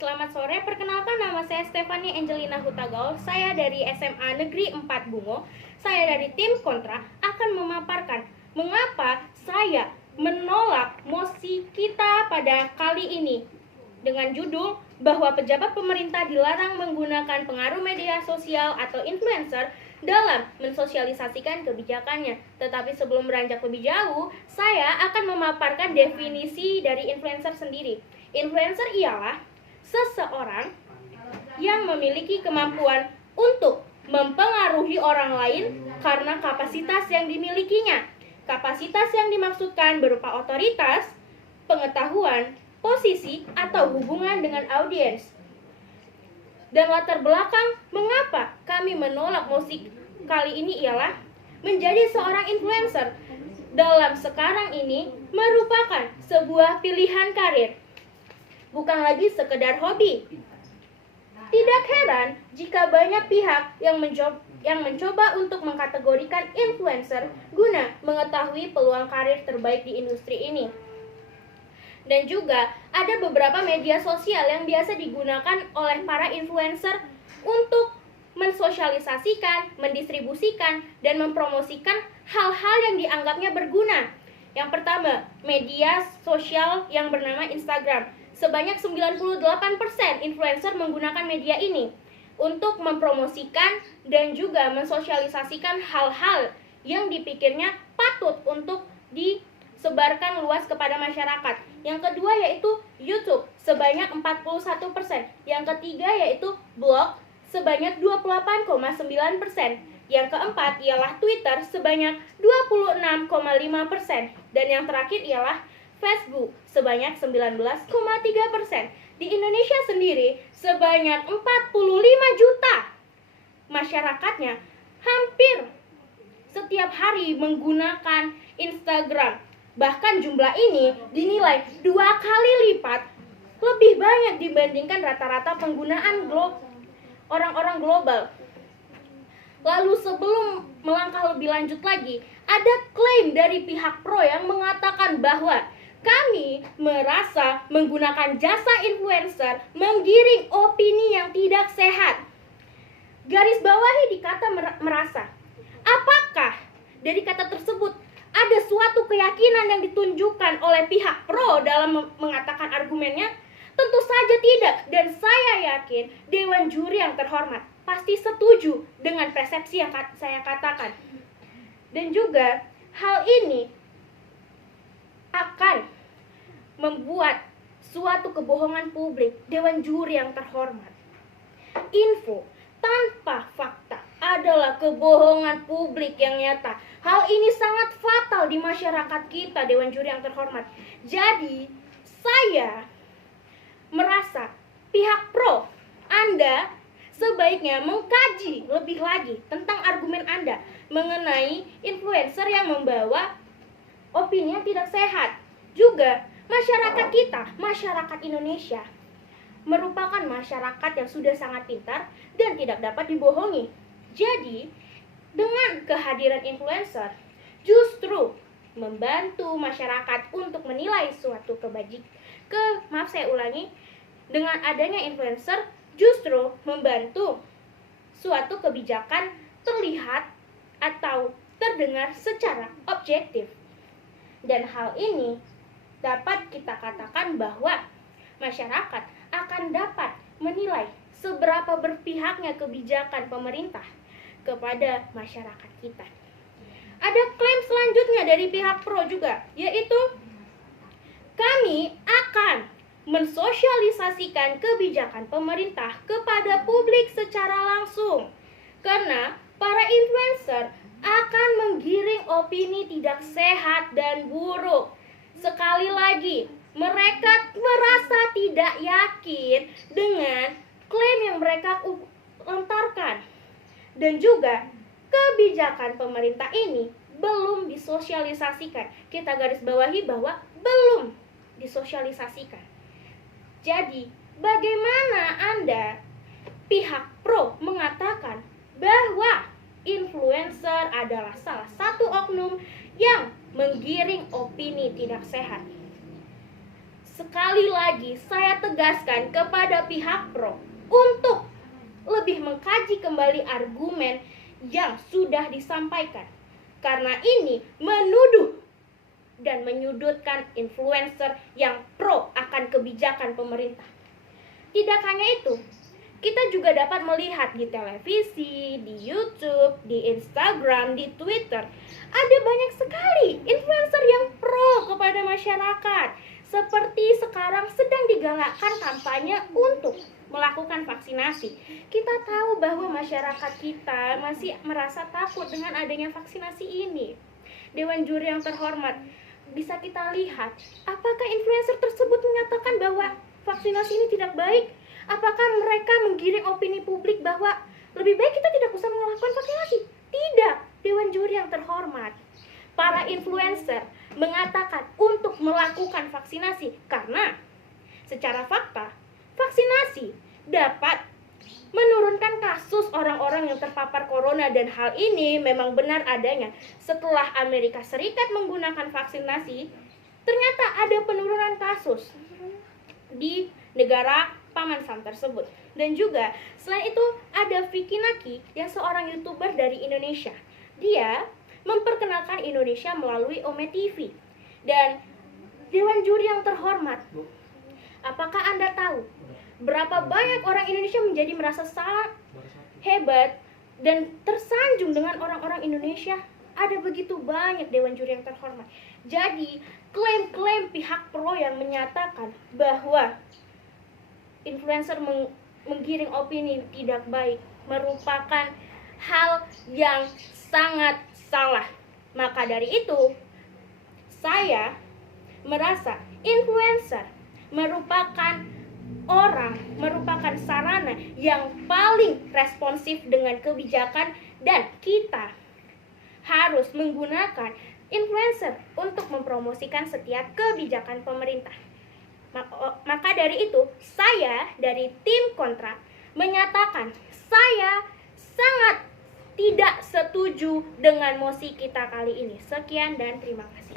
Selamat sore, perkenalkan nama saya Stefani Angelina Hutagaul. Saya dari SMA Negeri 4 Bungo. Saya dari tim kontra akan memaparkan mengapa saya menolak mosi kita pada kali ini dengan judul bahwa pejabat pemerintah dilarang menggunakan pengaruh media sosial atau influencer dalam mensosialisasikan kebijakannya. Tetapi sebelum beranjak lebih jauh, saya akan memaparkan definisi dari influencer sendiri. Influencer ialah seseorang yang memiliki kemampuan untuk mempengaruhi orang lain karena kapasitas yang dimilikinya. Kapasitas yang dimaksudkan berupa otoritas, pengetahuan, posisi, atau hubungan dengan audiens. Dan latar belakang mengapa kami menolak musik kali ini ialah menjadi seorang influencer dalam sekarang ini merupakan sebuah pilihan karir, bukan lagi sekedar hobi. Tidak heran jika banyak pihak yang mencoba untuk mengkategorikan influencer guna mengetahui peluang karir terbaik di industri ini. Dan juga ada beberapa media sosial yang biasa digunakan oleh para influencer untuk mensosialisasikan, mendistribusikan, dan mempromosikan hal-hal yang dianggapnya berguna. Yang pertama, media sosial yang bernama Instagram. Sebanyak 98% influencer menggunakan media ini untuk mempromosikan dan juga mensosialisasikan hal-hal yang dipikirnya patut untuk disebarkan luas kepada masyarakat. Yang kedua yaitu YouTube sebanyak 41%. Yang ketiga yaitu blog sebanyak 28,9%. Yang keempat ialah Twitter sebanyak 26,5%. Dan yang terakhir ialah Facebook sebanyak 19,3%. Di Indonesia sendiri sebanyak 45 juta masyarakatnya hampir setiap hari menggunakan Instagram. Bahkan jumlah ini dinilai 2 kali lipat lebih banyak dibandingkan rata-rata penggunaan orang-orang global. Lalu sebelum melangkah lebih lanjut lagi, ada klaim dari pihak pro yang mengatakan bahwa kami merasa menggunakan jasa influencer menggiring opini yang tidak sehat. Garis bawahi di kata merasa. Apakah dari kata tersebut ada suatu keyakinan yang ditunjukkan oleh pihak pro dalam mengatakan argumennya? Tentu saja tidak, dan saya yakin Dewan Juri yang terhormat pasti setuju dengan persepsi yang saya katakan. Dan juga hal ini akan membuat suatu kebohongan publik. Dewan Juri yang terhormat, info tanpa fakta adalah kebohongan publik yang nyata. Hal ini sangat fatal di masyarakat kita, Dewan Juri yang terhormat. Jadi saya merasa pihak pro, Anda sebaiknya mengkaji lebih lagi tentang argumen Anda mengenai influencer yang membawa opini yang tidak sehat. Juga masyarakat kita, masyarakat Indonesia merupakan masyarakat yang sudah sangat pintar dan tidak dapat dibohongi. Jadi dengan kehadiran influencer justru membantu masyarakat untuk menilai suatu dengan adanya influencer justru membantu suatu kebijakan terlihat atau terdengar secara objektif. Dan hal ini dapat kita katakan bahwa masyarakat akan dapat menilai seberapa berpihaknya kebijakan pemerintah kepada masyarakat kita. Ada klaim selanjutnya dari pihak pro juga, yaitu kami akan mensosialisasikan kebijakan pemerintah kepada publik secara langsung karena para influencer akan menggiring opini tidak sehat dan buruk. Sekali lagi, mereka merasa tidak yakin dengan klaim yang mereka lontarkan. Dan juga kebijakan pemerintah ini belum disosialisasikan. Kita garis bawahi bahwa belum disosialisasikan. Jadi, bagaimana Anda, pihak pro, mengatakan bahwa influencer adalah salah satu oknum yang menggiring opini tidak sehat? sekali lagi saya tegaskan kepada pihak pro untuk lebih mengkaji kembali argumen yang sudah disampaikan. Karena ini menuduh dan menyudutkan influencer yang pro akan kebijakan pemerintah. Tidak hanya itu, kita juga dapat melihat di televisi, di YouTube, di Instagram, di Twitter, ada banyak sekali influencer yang pro kepada masyarakat. Seperti sekarang sedang digalakkan kampanye untuk melakukan vaksinasi. Kita tahu bahwa masyarakat kita masih merasa takut dengan adanya vaksinasi ini. Dewan juri yang terhormat, bisa kita lihat apakah influencer tersebut menyatakan bahwa vaksinasi ini tidak baik? Apakah mereka menggiring opini publik bahwa lebih baik kita tidak usah melakukan vaksinasi? Tidak, Dewan juri yang terhormat. Para influencer mengatakan untuk melakukan vaksinasi karena secara fakta vaksinasi dapat menurunkan kasus orang-orang yang terpapar corona, dan hal ini memang benar adanya. Setelah Amerika Serikat menggunakan vaksinasi, ternyata ada penurunan kasus di negara Paman Sam tersebut. Dan juga selain itu ada Vicky Naki yang seorang YouTuber dari Indonesia. Dia memperkenalkan Indonesia melalui Ome TV. Dan Dewan juri yang terhormat, apakah Anda tahu berapa banyak orang Indonesia menjadi merasa sangat hebat dan tersanjung dengan orang-orang Indonesia? Ada begitu banyak Dewan juri yang terhormat. Jadi klaim-klaim pihak pro yang menyatakan bahwa influencer menggiring opini tidak baik merupakan hal yang sangat salah. Maka dari itu, saya merasa influencer merupakan sarana yang paling responsif dengan kebijakan, dan kita harus menggunakan influencer untuk mempromosikan setiap kebijakan pemerintah. Maka dari itu, saya dari tim kontra menyatakan saya sangat tidak setuju dengan mosi kita kali ini. Sekian dan terima kasih.